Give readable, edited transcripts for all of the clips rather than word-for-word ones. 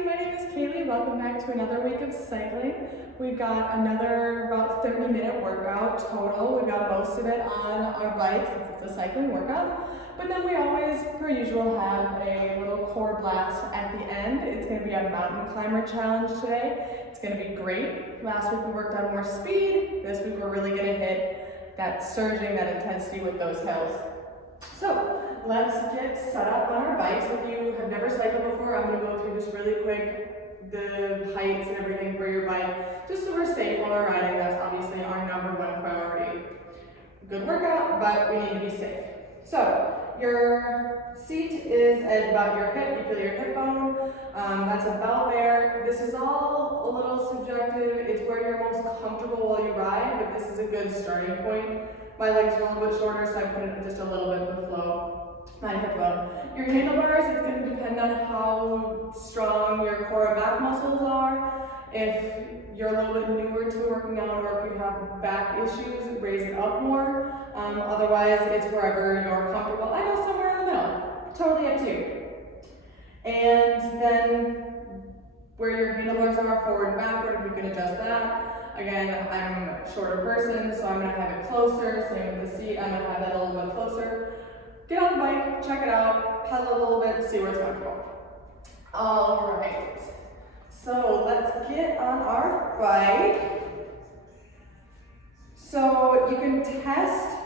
Hi, my name is Kaylee. Welcome back to another week of cycling. We've got another about 30-minute workout total. We've got most of it on our bike since it's a cycling workout. But then we always, per usual, have a little core blast at the end. It's going to be a mountain climber challenge today. It's going to be great. Last week we worked on more speed. This week we're really going to hit that surging, that intensity with those hills. So let's get set up on our bikes. If you have never cycled before, I'm going to go through just really quick the heights and everything for your bike, just so we're safe while we're riding. That's obviously our #1 priority. Good workout, but we need to be safe. So your seat is at about your hip. You feel your hip bone. That's about there. This is all a little subjective. It's where you're most comfortable while you ride, but this is a good starting point. My legs are a little bit shorter, so I put it just a little bit below my hip bone. Your handlebars is going to depend on how strong your core and back muscles are. If you're a little bit newer to working out or if you have back issues, raise it up more. Otherwise, it's wherever you're comfortable. I go somewhere in the middle. Totally up to you. And then where your handlebars are, forward and backward, if you can adjust that. Again, I'm a shorter person, so I'm going to have it closer. Same with the seat, I'm going to have that a little bit closer. Get on the bike, check it out, pedal a little bit, see where it's comfortable. All right, so let's get on our bike. So you can test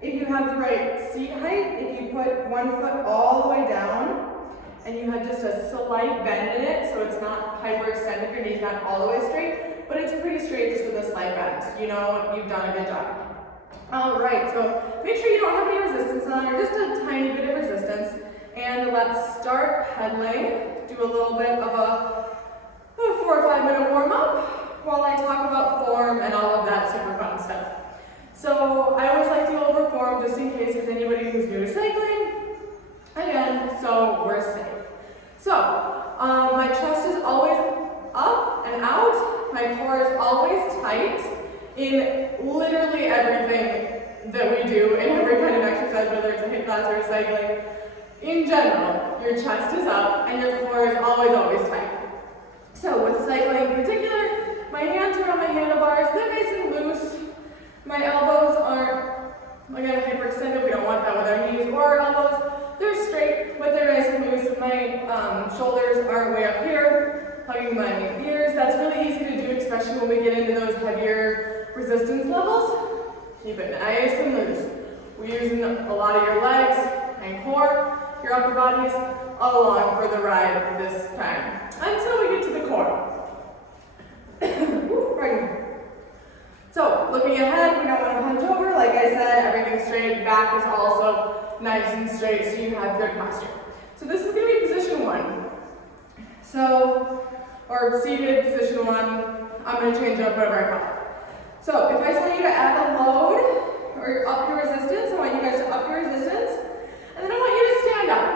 if you have the right seat height. If you put one foot all the way down and you have just a slight bend in it, so it's not hyperextended, your knee's not all the way straight, but it's pretty straight just with a slight bend. You know, you've done a good job. All right, so make sure you don't have any resistance on or just a tiny bit of resistance. And let's start pedaling. Do a little bit of a 4 or 5 minute warm up while I talk about form and all of that super fun stuff. So I always like to go over form just in case there's anybody who's new to cycling. Again, so we're safe. So my chest is always up and out. My core is always tight in literally everything that we do in every kind of exercise, whether it's a HIIT class or cycling. In general, your chest is up and your core is always tight. So with cycling in particular, my hands are on my handlebars, they're nice and loose. My elbows aren't, again, hyperextended. We don't want that with our knees or our elbows. They're straight, but they're nice and loose. My shoulders aren't way up here, hugging my ears. That's really easy to do, especially when we get into those heavier resistance levels. Keep it nice and loose. We're using a lot of your legs and core, your upper bodies, along for the ride this time, until we get to the core. Right. So, looking ahead, we don't want to hunch over. Like I said, everything's straight. Back is also nice and straight, so you have good posture. So this is going to be position 1. So, or seated position 1. I'm going to change up whatever I call it. So, if I tell you to add a load or up your resistance, I want you guys to up your resistance, and then I want you to stand up.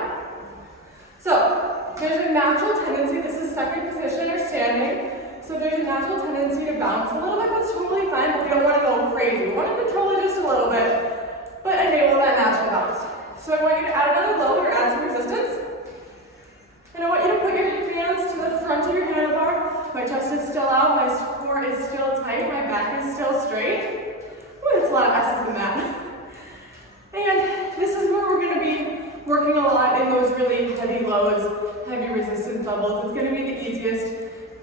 So, there's a natural tendency, this is second position or standing, so there's a natural tendency to bounce a little bit. That's totally fine, but we don't want to go crazy. We want to control it just a little bit, but enable that natural bounce. So I want you to add another load or add some resistance. And I want you to put your hands to the front of your handlebar. My chest is still out, my core is still tight, my back is still straight. Ooh, it's a lot of S's in that. And this is where we're going to be working a lot in those really heavy loads, heavy resistance levels. It's going to be the easiest.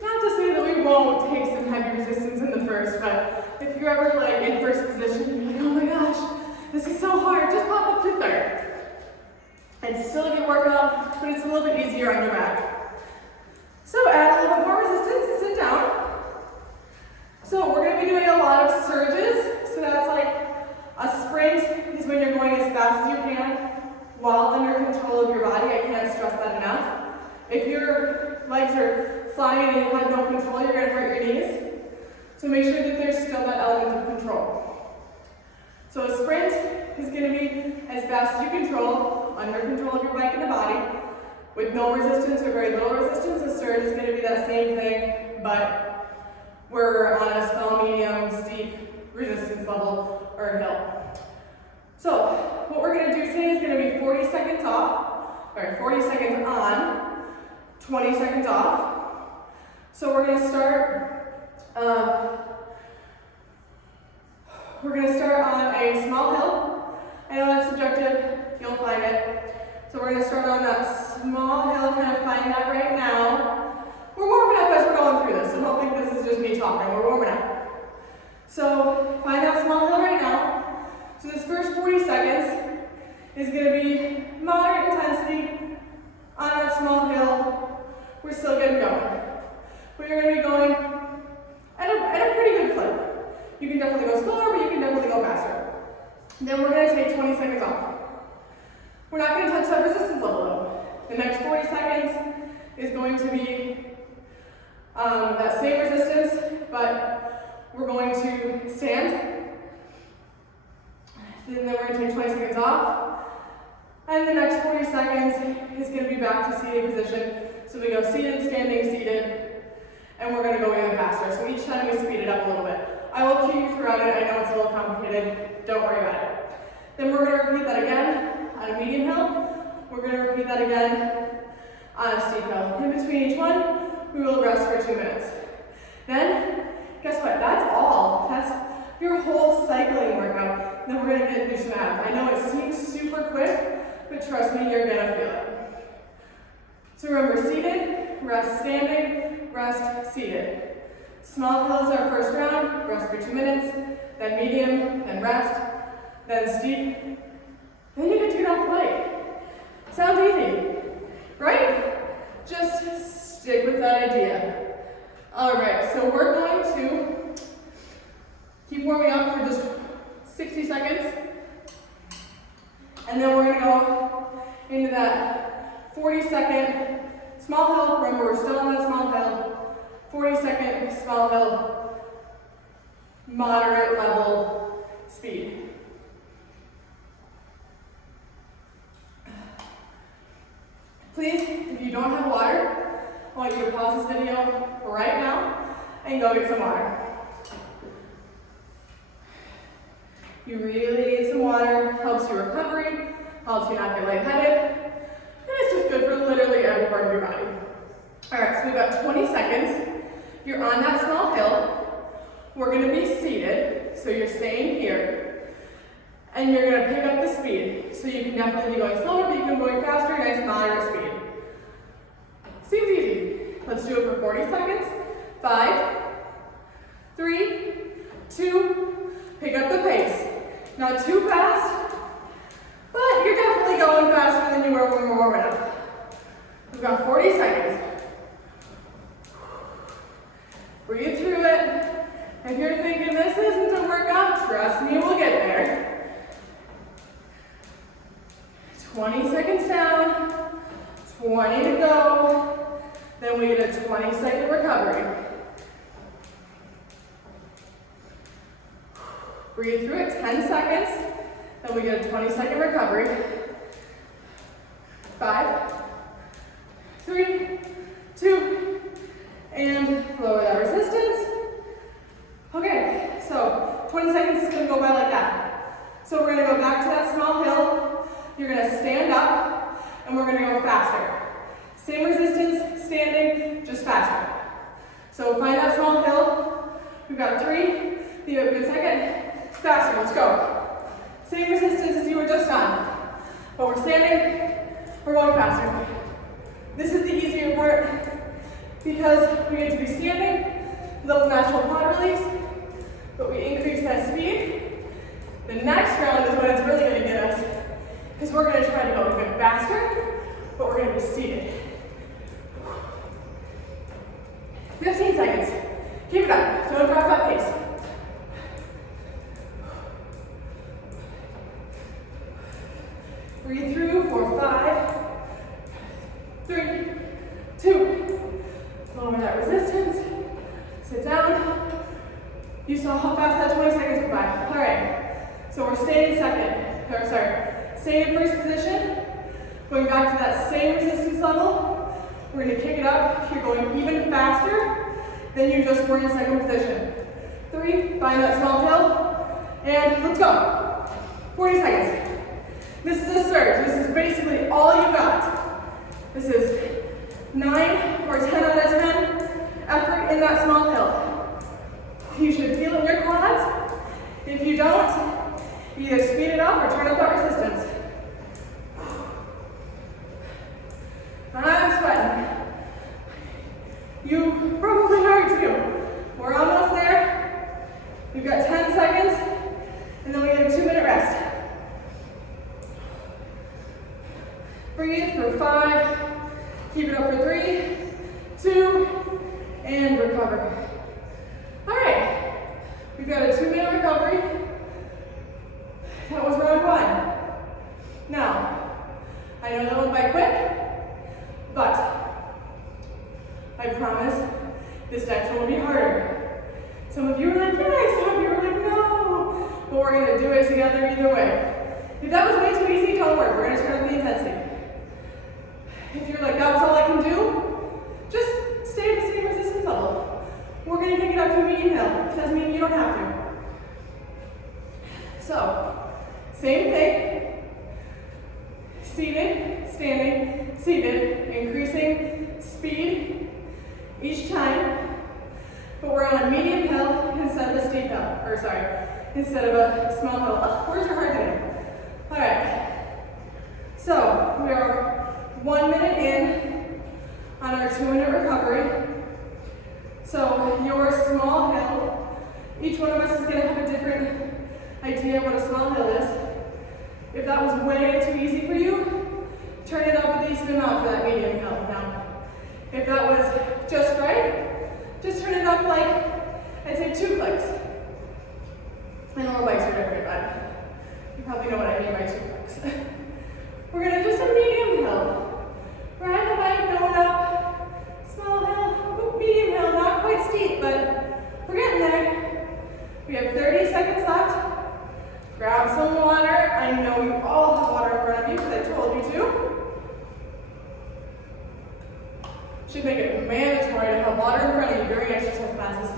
Not to say that we won't take some heavy resistance in the first, but if you're ever like in first position, you're like, oh my gosh, this is so hard, just pop up to third. It's still a good workout, but it's a little bit easier on your back. So add a little bit more resistance and sit down. So we're going to be doing a lot of surges. So that's like a sprint is when you're going as fast as you can while under control of your body. I can't stress that enough. If your legs are flying and you have no control, you're going to hurt your knees. So make sure that there's still that element of control. So a sprint is going to be as fast as you control, under control of your bike and the body, with no resistance or very little resistance. A surge is going to be that same thing, but we're on a small, medium, steep resistance level or hill. So what we're going to do today is going to be 40 seconds off, or 40 seconds on, 20 seconds off. So we're gonna start on a small hill. I know that's subjective, you'll find it. So we're gonna start on that small hill, kind of find that right now. We're warming up as we're going through this, so don't think this is just me talking, we're warming up. So find that small hill right now. So this first 40 seconds is gonna be moderate intensity on that small hill. We're still getting going. But you're gonna be going at a pretty good clip. You can definitely go slower, but you can definitely go faster. Then we're gonna take 20 seconds off. We're not gonna touch that resistance level though. The next 40 seconds is going to be that same resistance, but we're going to stand. And then we're gonna take 20 seconds off. And the next 40 seconds is gonna be back to seated position. So we go seated, standing, seated, and we're gonna go even faster. So each time we speed it up a little bit. I will cue you throughout it. I know it's a little complicated. Don't worry about it. Then we're gonna repeat that again on a medium hill. We're gonna repeat that again on a steep hill. In between each one, we will rest for 2 minutes. Then, guess what? That's all. That's your whole cycling workout. Then we're gonna do some abs. I know it seems super quick, but trust me, you're gonna feel it. So remember, seated, rest standing, rest seated. Small hills are first round, rest for 2 minutes, then medium, then rest, then steep, then you get to get off the bike. Sounds easy, right? Just stick with that idea. All right, so we're going to keep warming up for just 60 seconds, and then we're gonna go into that 40-second small hill. Remember, we're still on that small hill. 40-second small hill, moderate level speed. Please, if you don't have water, I want you to pause this video right now and go get some water. You really need some water, helps your recovery, helps you not get lightheaded, and it's just good for literally every part of your body. All right, so we've got 20 seconds. You're on that small hill. We're gonna be seated, so you're staying here, and you're gonna pick up the speed. So you can definitely be going slower, but you can be going faster, nice moderate speed. Seems easy. Let's do it for 40 seconds. 5, 3, 2, pick up the pace. Not too fast, but you're definitely going faster than you were when we were warming up. We've got 40 seconds. Breathe through it. If you're thinking this isn't a workout, trust me, we'll get there. 20 seconds down, 20 to go. Then we get a 20-second recovery. Breathe through it, 10 seconds. Then we get a 20-second recovery. 5, 3, 2, and lower that resistance. Okay, so 20 seconds is gonna go by like that. So we're gonna go back to that small hill. You're gonna stand up, and we're gonna go faster. Same resistance, standing, just faster. So find that small hill. We've got 3, give it a good second. Faster, let's go. Same resistance as you were just on. But we're standing, we're going faster. This is the easier part because we get to be standing, little natural quad release, but we increase that speed. The next round is when it's really gonna get us because we're gonna try to go even faster, but we're gonna be seated. 15 seconds. Keep it up. Don't drop that pace. Breathe through for 5, 3, 2. Lower that resistance. Sit down. You saw how fast that 20 seconds went by. All right. So we're staying staying in first position. Going back to that same resistance level. We're going to kick it up. You're going even faster than you just were in second position. 3, find that small hill, and let's go. 40 seconds. This is a surge. This is basically all you got. This is 9 or 10 out of 10 effort in that small hill. You should feel it in your quads. If you don't, either speed it up or turn up that resistance. I'm sweating. You probably are too. We're almost there. We've got 10 seconds, and then we get a 2-minute rest. Breathe for 5. Keep it up for 3, 2, and recover. All right, we've got a 2-minute recovery. That was round 1. Now, I know that went by quick, but I promise this next one will be harder. Some of you are like, yes, some of you are like, no. But we're gonna do it together either way. If that was way too easy, don't worry, we're gonna turn up the intensity. If you're like, that was all I can do, just stay at the same resistance level. We're gonna kick it up to a medium hill. It doesn't mean you don't have to. So, same thing. Seated, standing, seated, increasing speed each time. But we're on a medium hill instead of a steep hill. Or sorry, instead of a small hill. Oh, words are hard today. All right. So, we are 1 minute in on our 2-minute recovery. So your small hill, each one of us is going to have a different idea of what a small hill is. If that was way too easy for you, turn it up a decent amount for that medium hill. Now, if that was just right, just turn it up like, I'd say 2 clicks. I know our bikes are different, but you probably know what I mean by 2 clicks. We're going to just a medium hill. Ride the bike, going up, small hill, medium hill, not quite steep, but we're getting there. We have 30 seconds left. Grab some water. I know you all have water in front of you because I told you to. Should make it mandatory to have water in front of you during exercise classes.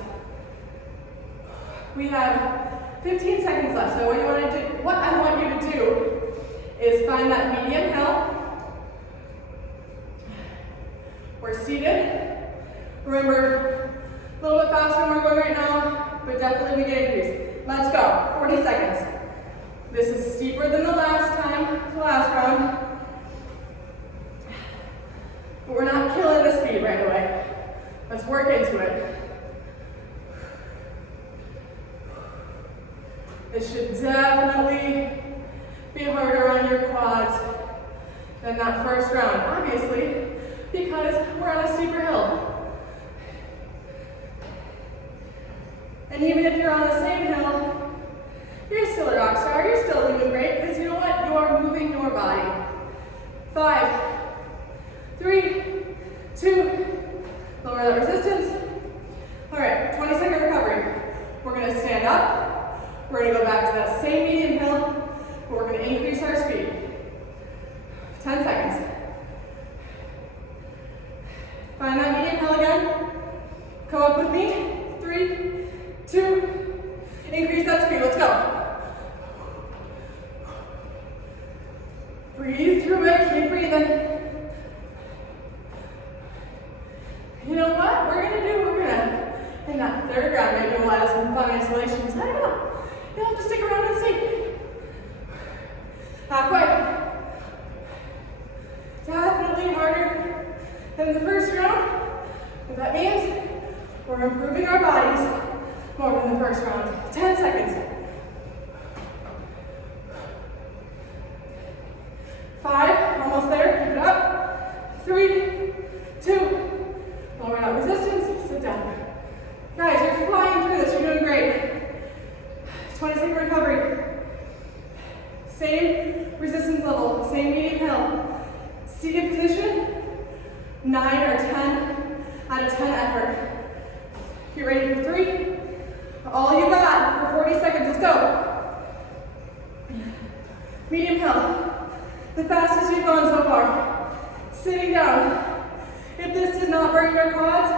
We have 15 seconds left, so what I want you to do is find that medium hill. We're seated. Remember, a little bit faster than we're going right now, but definitely we get increased. Let's go, 40 seconds. This is steeper than the last round. But we're not killing the speed right away. Let's work into it. This should definitely be harder on your quads than that first round, obviously, because we're on a steeper hill. And even if you're on the same hill, you're still a rock star, you're still doing great, because you know what? You are moving your body. 5, 3, 2, lower that resistance. All right, 20-second recovery. We're gonna stand up. We're gonna go back to that same medium hill, but we're gonna increase our speed. 10 seconds. Find that medium hill again. Come up with me. 3, 2, increase that speed. Let's go. Breathe through it. Keep breathing. You know what we're gonna, in that third round, maybe we'll add some fun isolations. I don't know. You'll have to stick around and see. Halfway. Definitely harder than the first round, but that means we're improving our bodies more than the first round. 10 seconds. 5, almost there, keep it up. 3, 2, lower that resistance, sit down. Guys, you're flying through this, you're doing great. 20-second recovery. Same resistance level, same medium hill. Seated position, 9 or 10 out of 10 effort. Get ready for 3. All you got for 40 seconds, let's go. Medium hill. The fastest you've gone so far. Sitting down. If this does not burn your quads,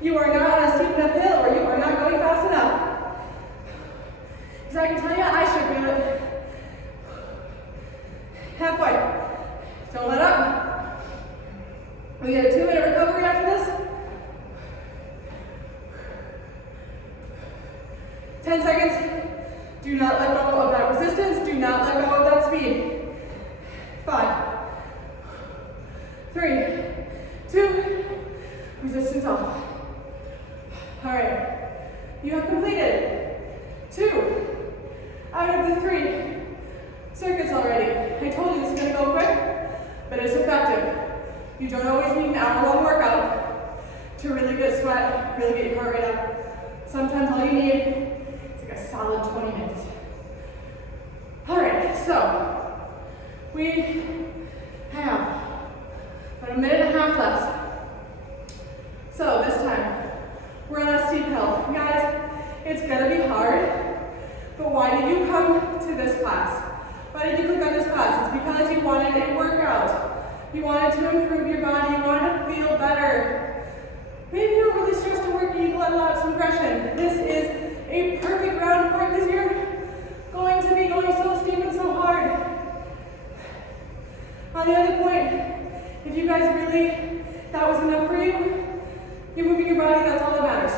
you are not on a steep enough hill or you are not going fast enough. Because I can tell you, I should do it. Halfway. Don't let up. We get a 2-minute recovery after this. 10 seconds. Do not let go of that resistance. Do not let go of that speed. 5, 3, 2, resistance off. All right, you have completed 2 out of the 3 circuits already. I told you this is gonna go quick, but it's effective. You don't always need an hour-long workout to really get sweat, really get your heart rate up. Sometimes all you need is like a solid 20 minutes. All right, so we have about a minute and a half left. So this time, we're on a steep hill. Guys, it's gonna be hard, but why did you come to this class? Why did you click on this class? It's because you wanted a workout. You wanted to improve your body, you wanted to feel better. Maybe you're really stressed at work and you let out some aggression. This is a perfect round for it because you're going to be going so steep and so hard. On the other point, if you guys really, that was enough for you, you're moving your body, that's all that matters.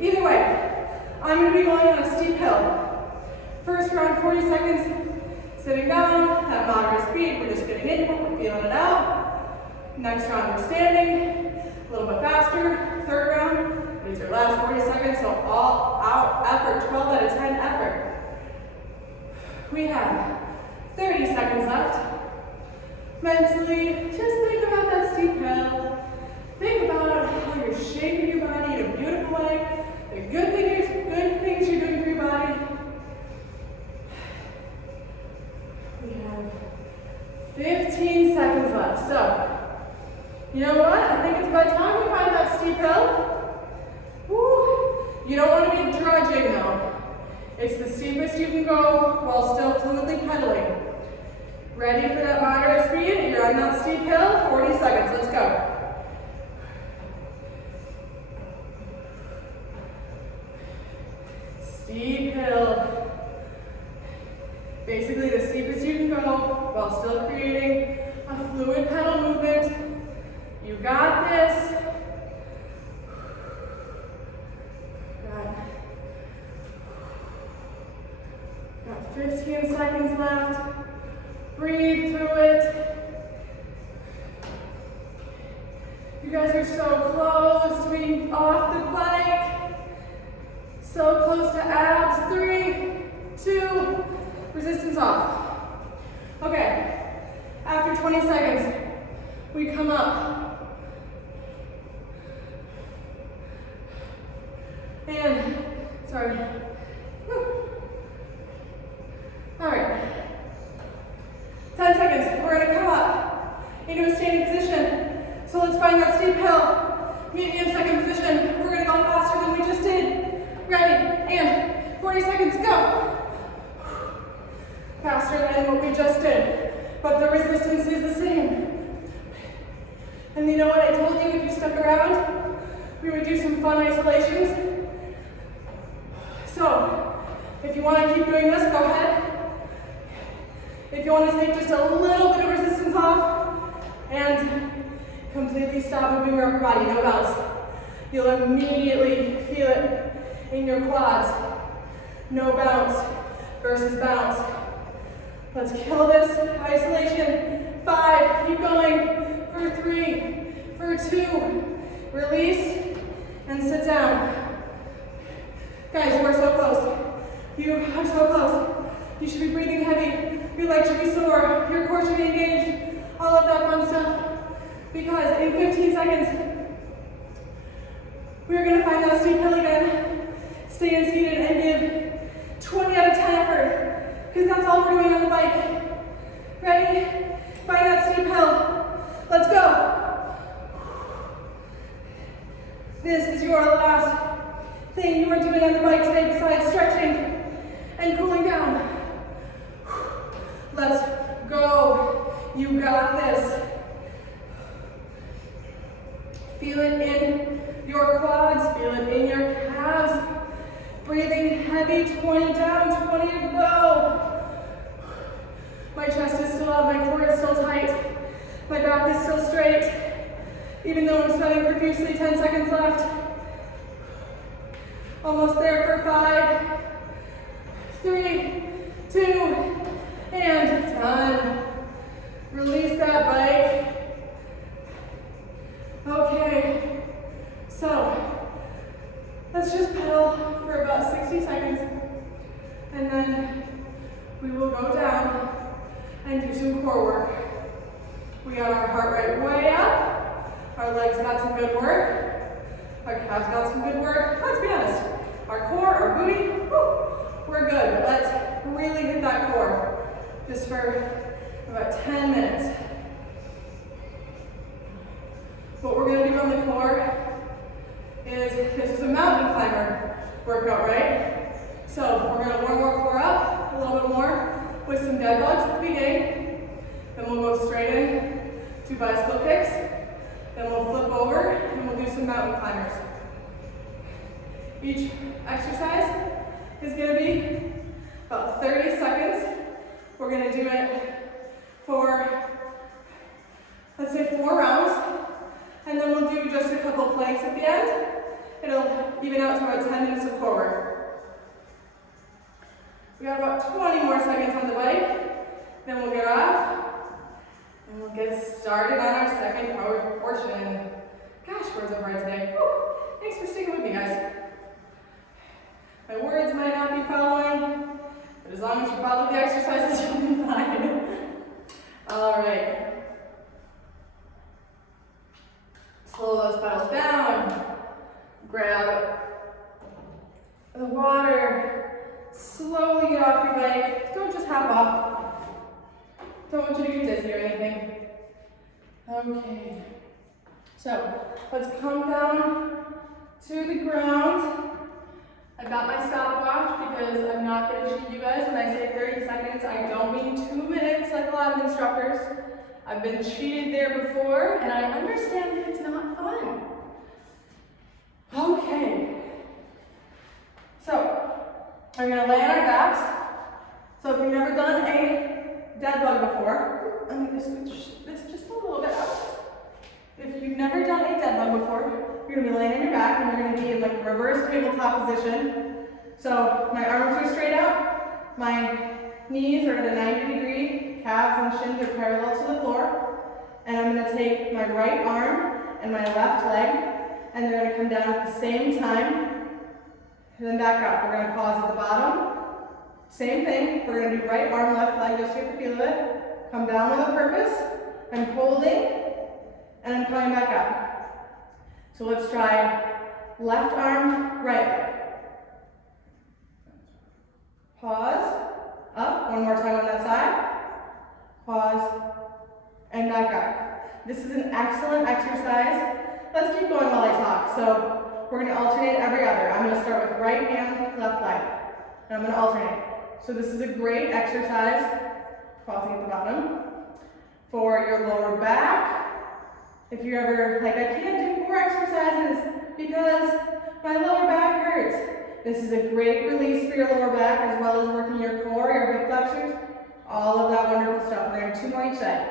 Either way, I'm gonna be going on a steep hill. First round, 40 seconds, sitting down, at moderate speed, we're just getting into it, we're feeling it out. Next round, we're standing, a little bit faster. Third round, these are last 40 seconds, so all out effort, 12 out of 10 effort. We have 30 seconds left. Mentally, just think about that steep hill. Think about how you're shaping your body in a beautiful way, the good things you're doing for your body. We have 15 seconds left. So, you know what? I think it's about time we find that steep hill. Woo. You don't want to be drudging though. It's the steepest you can go while still fluidly pedaling. Ready for that moderate speed? You're on that steep hill, 40 seconds, let's go. Steep hill. Basically the steepest you can go while still creating a fluid pedal movement. You got this. Got 15 seconds left. Breathe through it. You guys are so close to being off the bike. So close to abs. 3, 2, resistance off. Okay, after 20 seconds, we come up. And, sorry. Whew. All right. 10 seconds, we're gonna come up into a standing position. So let's find that steep hill. Meet me in second position. We're gonna go faster than we just did. Ready, and 40 seconds, go. Faster than what we just did, but the resistance is the same. And you know what I told you, if you stuck around, we would do some fun isolations. So, if you wanna keep doing this, go ahead. If you want to take just a little bit of resistance off and completely stop moving your upper body, no bounce. You'll immediately feel it in your quads. No bounce versus bounce. Let's kill this isolation. 5, keep going. For 3, for 2, release and sit down. Guys, you are so close. You are so close. You should be breathing heavy. Your legs should be sore, your core should be engaged, all of that fun stuff. Because in 15 seconds, we're gonna find that steep hill again, stay in seated and give 20 out of 10 effort, because that's all we're doing on the bike. Ready? Find that steep hill. Let's go. This is your last thing you are doing on the bike today besides stretching and cooling down. Let's go. You got this. Feel it in your quads. Feel it in your calves. Breathing heavy. 20 down, 20 to go. My chest is still up. My core is still tight. My back is still straight. profusely, 10 seconds left. Almost there for 5, 3, 2, and done. Release that bike. Okay, so let's just pedal for about 60 seconds, and then we will go down and do some core work. We got our heart rate way up, our legs got some good work, our calves got some good work. Let's be honest, our core, our booty, we're good, but let's really hit that core just for about 10 minutes. What we're going to do on the core is, this is a mountain climber workout, right? So we're going to warm our core up a little bit more with some dead bugs at the beginning. Then we'll go straight in to bicycle kicks. Then we'll flip over and we'll do some mountain climbers. Each exercise is going to be about 30 seconds. We're going to do it for, let's say, 4 rounds. And then we'll do just a couple planks at the end. It'll even out to about 10 minutes of core work. We got about 20 more seconds on the bike. Then we'll get off. And we'll get started on our second power portion. Gosh, words are hard today. Woo. Thanks for sticking with me, guys. My words might not be following, but as long as you follow the exercises, you'll be fine. All right. Slow those pedals down. Grab the water. Slowly get off your bike. Don't just hop off. Don't want you to get dizzy or anything. Okay. So let's come down to the ground. I've got my stopwatch because I'm not going to cheat you guys when I say 30 seconds. I don't mean 2 minutes like a lot of instructors. I've been cheated there before, and I understand that it's not fun. Okay. So, we're going to lay on our backs. So if you've never done a dead bug before, I'm going to switch this just a little bit out. If you've never done a dead bug before, you're going to be laying on your back, and you're going to be in like a reverse tabletop position. So my arms are straight out, my knees are at a 90-degree, calves and shins are parallel to the floor, and I'm going to take my right arm and my left leg, and they're going to come down at the same time, and then back up. We're going to pause at the bottom. Same thing, we're going to do right arm, left leg, just to get the feel of it. Come down with a purpose. I'm holding, and I'm coming back up. So let's try left arm, right leg. Pause, up, one more time on that side. Pause, and back up. This is an excellent exercise. Let's keep going while I talk. So we're going to alternate every other. I'm going to start with right hand, left leg. And I'm going to alternate. So this is a great exercise, pausing at the bottom, for your lower back. If you're ever like, I can't do more exercises because my lower back hurts. This is a great release for your lower back, as well as working your core, your hip flexors, all of that wonderful stuff. We're going to do 2 more each side.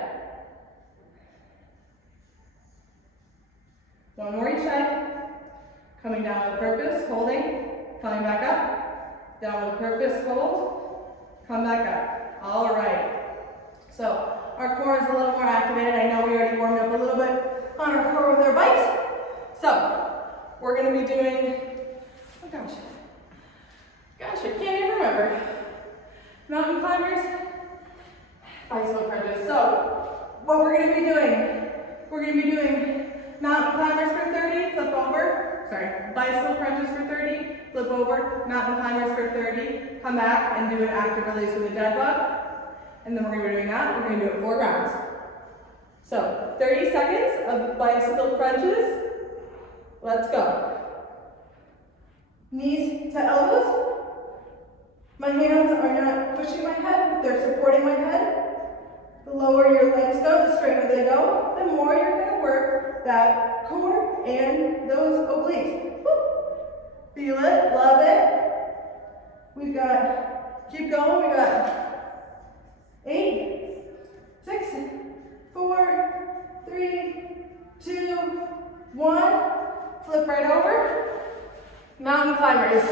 1 more each side. Coming down with a purpose, holding, coming back up. Down with a purpose, hold, come back up. All right. So our core is a little more activated. I know we already warmed up a little bit on our core with our bikes. So we're going to be doing, oh gosh, I can't even remember. Mountain climbers, bicycle crunches. So what we're going to be doing, mountain climbers for 30, flip over. Sorry, bicycle crunches for 30, flip over, mountain climbers for 30, come back and do an active release with a dead bug. And then we're going to be doing that. We're going to do it 4 rounds. So 30 seconds of bicycle crunches. Let's go. Knees to elbows. My hands are not pushing my head, they're supporting my head. The lower your legs go, the straighter they go, the more you're going to work that core and those obliques. Woo. Feel it, love it. We've got, keep going, we got 8, 6, 4, 3, 2, 1. Flip right over. Mountain climbers.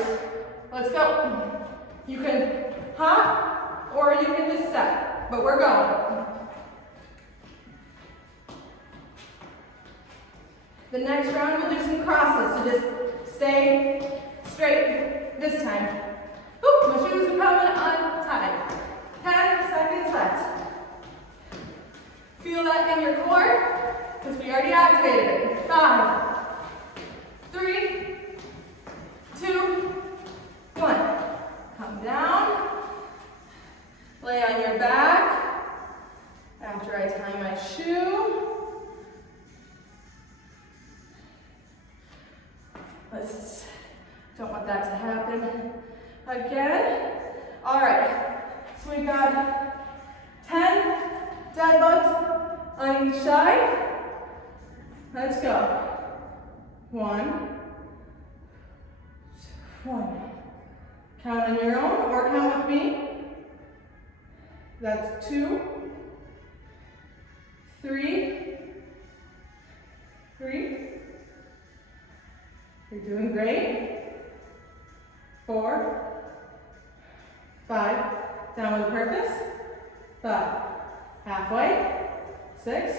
Let's go. You can hop or you can just step, but we're going. The next round we'll do some crosses, so just stay straight this time. Ooh, my shoes are coming untied. 10 seconds left. Feel that in your core, because we already activated it. 5, 3, 2, 1. Come down. Lay on your back. After I tie my shoe. Don't want that to happen again. All right, so we've got 10 dead bugs on each side. Let's go. 1. Count on your own or count with me. That's 2, 3. You're doing great. 4, 5. Down with purpose. 5. Halfway. 6,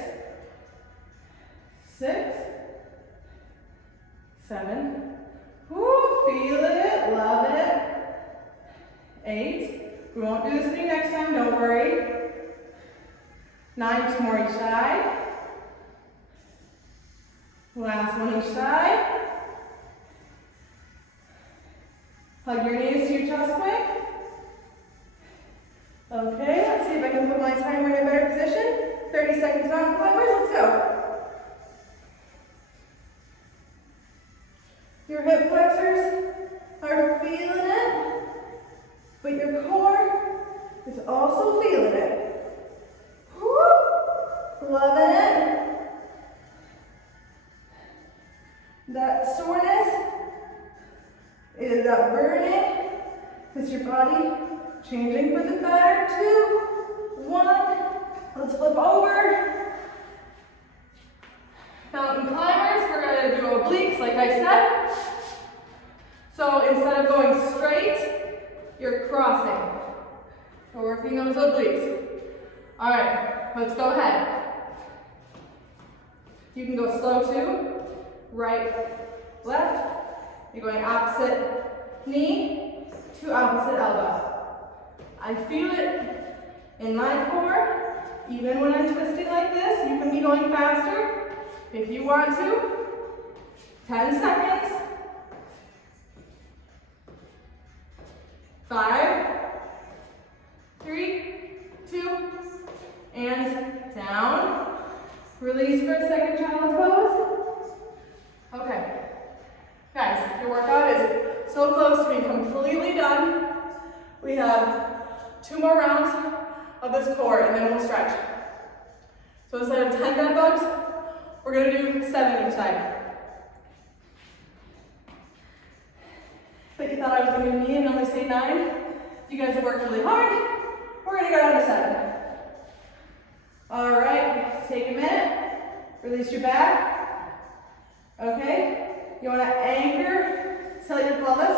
7. Woo, feel it, love it. 8. We won't do this thing next time, don't worry. 9, 2 more each side. Last one each side. Hug your knees to your chest quick. Okay, let's see if I can put my timer in a better position. 30 seconds on climbers, let's go. Your hip flexors are feeling it, but your core is also feeling it. Woo! Loving it. That soreness is that burning. Is your body changing for the better? 2, 1. Let's flip over. Mountain climbers, we're going to do obliques like I said. So instead of going straight, you're crossing. We're working those obliques. All right, let's go ahead. You can go slow too. Right, left. You're going opposite knee to opposite elbow. I feel it in my core. Even when I'm twisting like this, you can be going faster if you want to. 10 seconds. 5, 3, 2, and down. Release for a second child's pose. Okay. Guys, your workout is so close to being completely done. We have 2 more rounds of this core and then we'll stretch. So instead of 10 bed bugs, we're going to do 7 each side. But you thought I was going to do me and only say 9? You guys have worked really hard. We're going to go down to 7. All right, take a minute. Release your back. Okay. You want to anchor, tilt your pelvis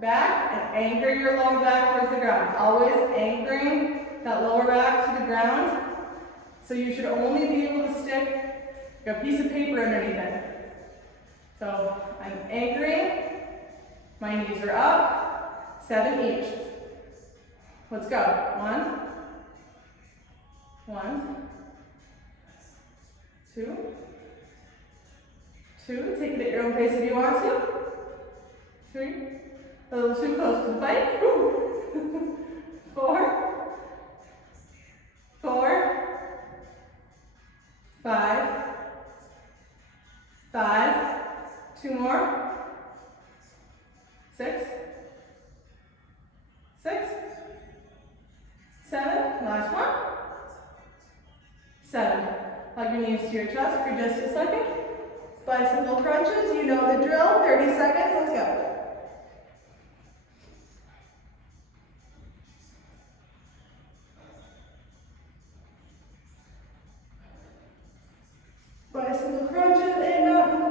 back and anchor your lower back towards the ground. Always anchoring that lower back to the ground. So you should only be able to stick a piece of paper underneath it. So I'm anchoring. My knees are up. 7 each. Let's go. 1, 2. Take it at your own pace if you want to. 3. A little too close to the bike. 4. 5. 2 more. 6. 7. Last one. 7. Hug your knees to your chest for just a second. Bicycle crunches, you know the drill. 30 seconds, let's go. Bicycle crunches and mountain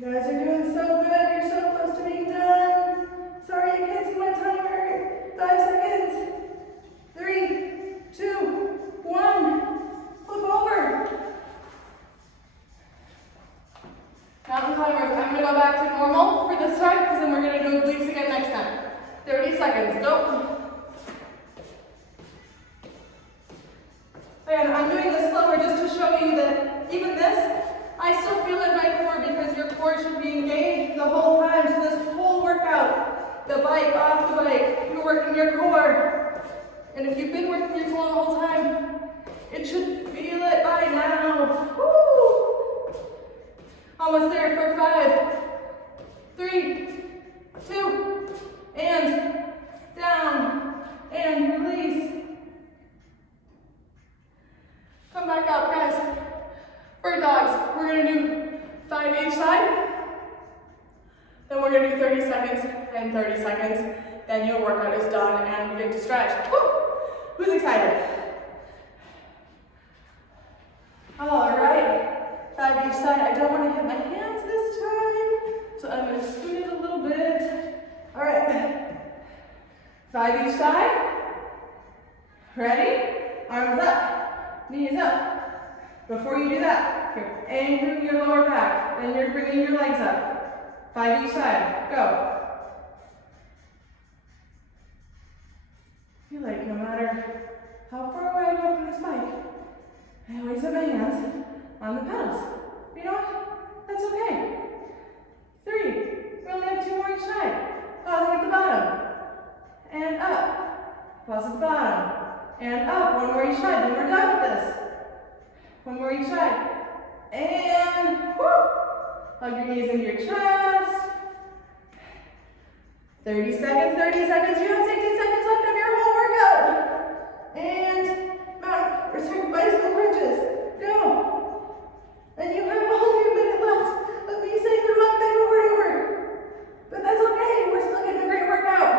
You guys are doing so good. You're so close to being done. Sorry, I can't see my timer. 5 seconds. 3, 2, 1. Flip over. Mountain climbers, I'm going to go back to normal for this time because then we're going to do obliques again next time. 30 seconds. Go. And I'm doing this slower just to show you that even this, I still feel it in my core because your core should be engaged the whole time. So this whole workout, the bike, off the bike, you're working your core. And if you've been working your core the whole time, it should feel it by now. Woo! Almost there for 5, 3, 2, and down, and release. Come back up, guys. Bird dogs, we're gonna do 5 each side. Then we're gonna do 30 seconds and 30 seconds. Then your workout is done and we get to stretch. Woo! Who's excited? All right, 5 each side. I don't wanna hit my hands this time, so I'm gonna scoot it a little bit. All right, 5 each side. Ready? Arms up, knees up. Before you do that, you're anchoring your lower back, then you're bringing your legs up. 5 each side, go. I feel like no matter how far away I go from this bike, I always have my hands on the pedals. You know what? That's okay. 3, we only have 2 more each side. Pausing at the bottom, and up. Pause at the bottom, and up. 1 more each side, then we're done with this. 1 more each side. And whoo! Hug your knees into your chest. 30 seconds, 30 seconds. You have 60 seconds left of your whole workout. And bicycle crunches. Go. And you have only a minute left of me saying the wrong thing over and over. But that's okay. We're still getting a great workout.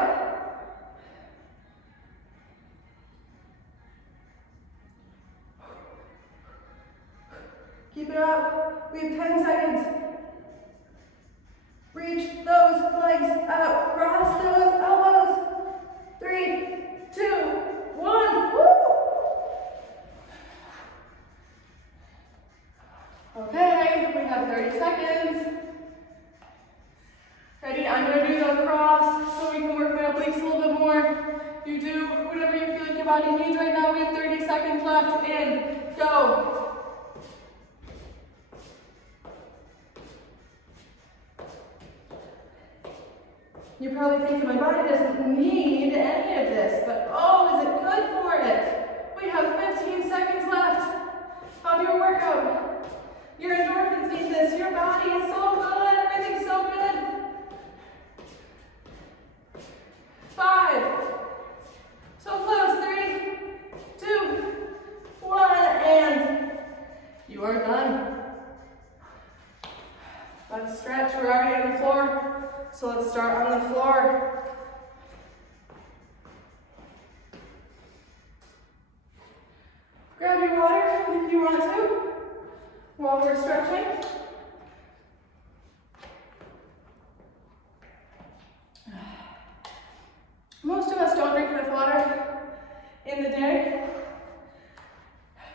Keep it up. We have 10 seconds. Reach those legs up. Cross those elbows. 3, 2, 1. Woo! Okay, we have 30 seconds. Ready? I'm going to do the cross so we can work my obliques a little bit more. You do whatever you feel like your body needs right now. We have 30 seconds left. In. Go. You're probably thinking, my body doesn't need any of this, but oh, is it good for it? We have 15 seconds left of your workout. Your endorphins need this. Your body is so good. Everything's so good. 5. So close. 3, 2, 1, and you are done. Let's stretch. We're already on the floor. So let's start on the floor. Grab your water if you want to while we're stretching. Most of us don't drink enough water in the day,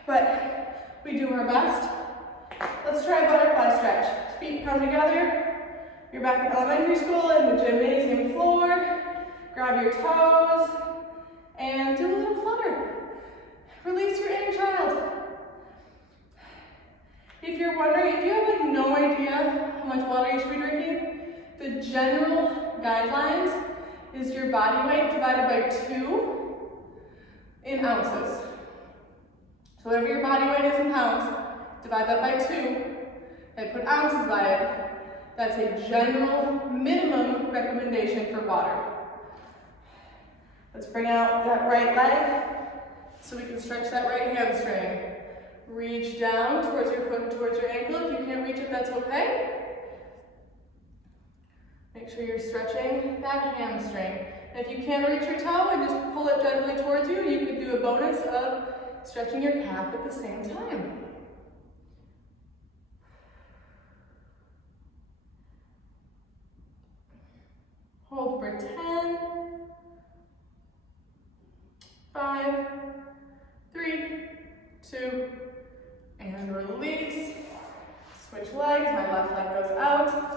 but we do our best. Let's try a butterfly stretch. Feet come together. You're back in elementary school in the gymnasium floor. Grab your toes and do a little flutter. Release your inner child. If you're wondering, if you have like no idea how much water you should be drinking, the general guidelines is your body weight divided by 2 in ounces. So whatever your body weight is in pounds, divide that by 2 and put ounces by it. That's a general minimum recommendation for water. Let's bring out that right leg so we can stretch that right hamstring. Reach down towards your foot, towards your ankle. If you can't reach it, that's okay. Make sure you're stretching that hamstring. And if you can't reach your toe and just pull it gently towards you, you can do a bonus of stretching your calf at the same time. 5, 3, 2, and release. Switch legs, my left leg goes out.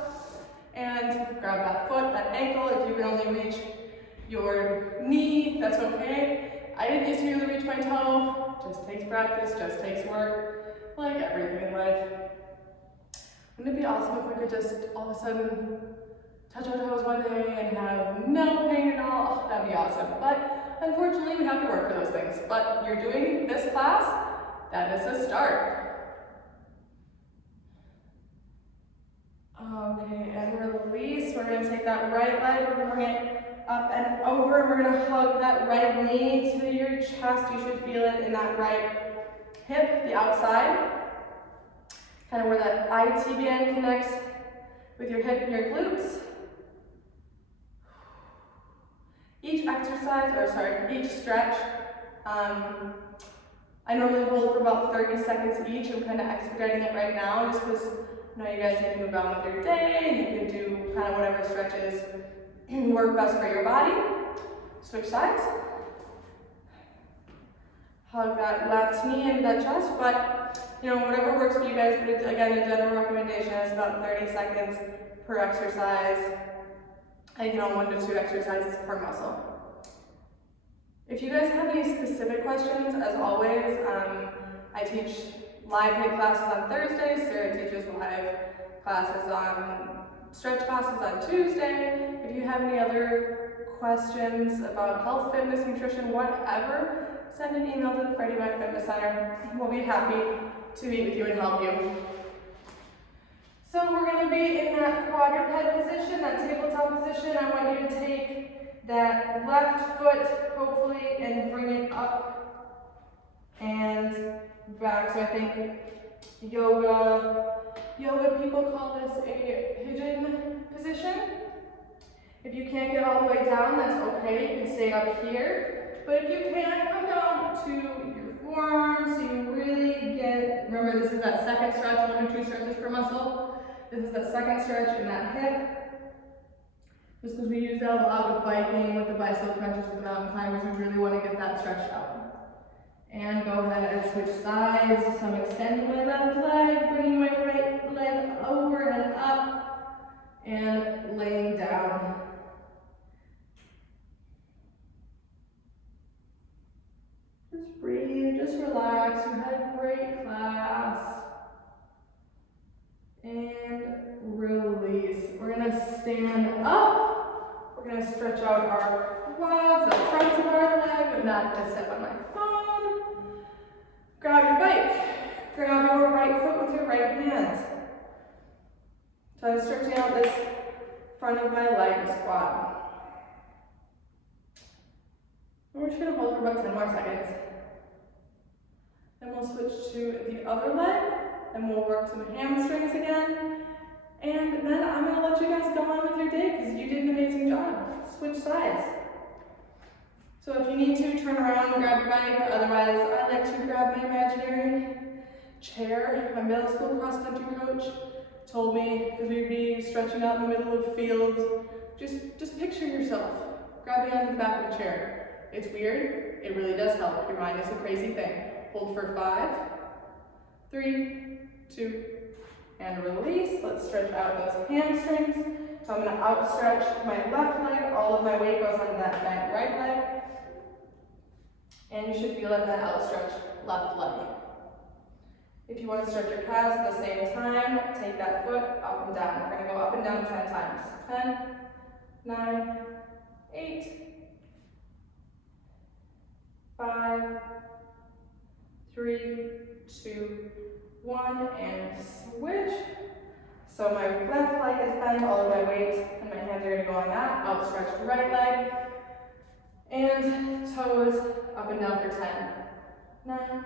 And grab that foot, that ankle. If you can only reach your knee, that's okay. I didn't used to be able to reach my toe. Just takes practice, just takes work, like everything in life. Wouldn't it be awesome if we could just all of a sudden touch our toes one day and have no pain at all? That'd be awesome. But unfortunately, we have to work for those things. But you're doing this class, that is a start. Okay, and release. We're going to take that right leg, we're going to bring it up and over, and we're going to hug that right knee to your chest. You should feel it in that right hip, the outside. Kind of where that ITBN connects with your hip and your glutes. Each stretch, I normally hold for about 30 seconds each. I'm kind of expediting it right now just because I know you guys need to move on with your day and you can do kind of whatever stretches work best for your body. Switch sides. Hug that left knee into that chest, but you know, whatever works for you guys. But again, a general recommendation is about 30 seconds per exercise. And you know, 1 to 2 exercises per muscle. If you guys have any specific questions, as always, I teach live HIIT classes on Thursdays. Sarah teaches live classes on stretch classes on Tuesday. If you have any other questions about health, fitness, nutrition, whatever, send an email to the Freddie Mac Fitness Center. We'll be happy to meet with you and help you. So we're going to be in that quadruped position, that tabletop position. I want you to take that left foot, hopefully, and bring it up and back. So I think yoga people call this a pigeon position. If you can't get all the way down, that's okay. You can stay up here. But if you can, come down to your forearms so you really get, remember this is that second stretch, 1 or 2 stretches per muscle. This is the second stretch in that hip. Just because we use that a lot with biking, with the bicycle crunches, with the mountain climbers, we really want to get that stretched out. And go ahead and switch sides. So I'm extending my left leg, bringing my right leg over and up, and laying down. Just breathe, just relax. You had a great class. And release. We're going to stand up. We're going to stretch out our quads, the front of our leg. I'm not going to step on my phone. Grab your bike. Grab your right foot with your right hand. So I'm stretching out this front of my leg, this quad. And we're just going to hold for about 10 more seconds. Then we'll switch to the other leg. And we'll work some hamstrings again. And then I'm going to let you guys go on with your day because you did an amazing job. Switch sides. So if you need to, turn around, grab your bike. Otherwise, I like to grab my imaginary chair. My middle school cross-country coach told me, because we'd be stretching out in the middle of fields, just picture yourself grabbing onto the back of a chair. It's weird. It really does help. Your mind is a crazy thing. Hold for 5, 3, 2, and release. Let's stretch out those hamstrings. So I'm going to outstretch my left leg. All of my weight goes onto that bent right leg. And you should feel it in that outstretched left leg. If you want to stretch your calves at the same time, take that foot up and down. We're going to go up and down 10 times. 10, 9, 8, 5, 3, 2, 1, and switch. So my left leg is bent, all of my weight and my hands are going to go on that. Outstretch the right leg. And toes up and down for 10. 9,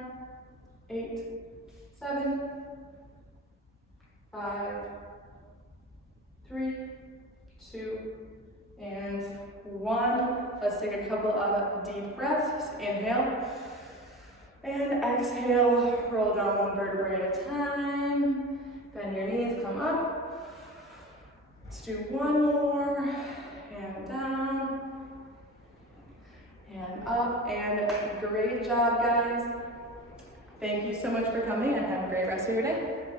8, 7, 5, 3, 2, and 1. Let's take a couple of deep breaths. Inhale. And exhale, roll down 1 vertebrae at a time. Bend your knees, come up. Let's do 1 more. And down. And up, and Great job, guys. Thank you so much for coming and have a great rest of your day.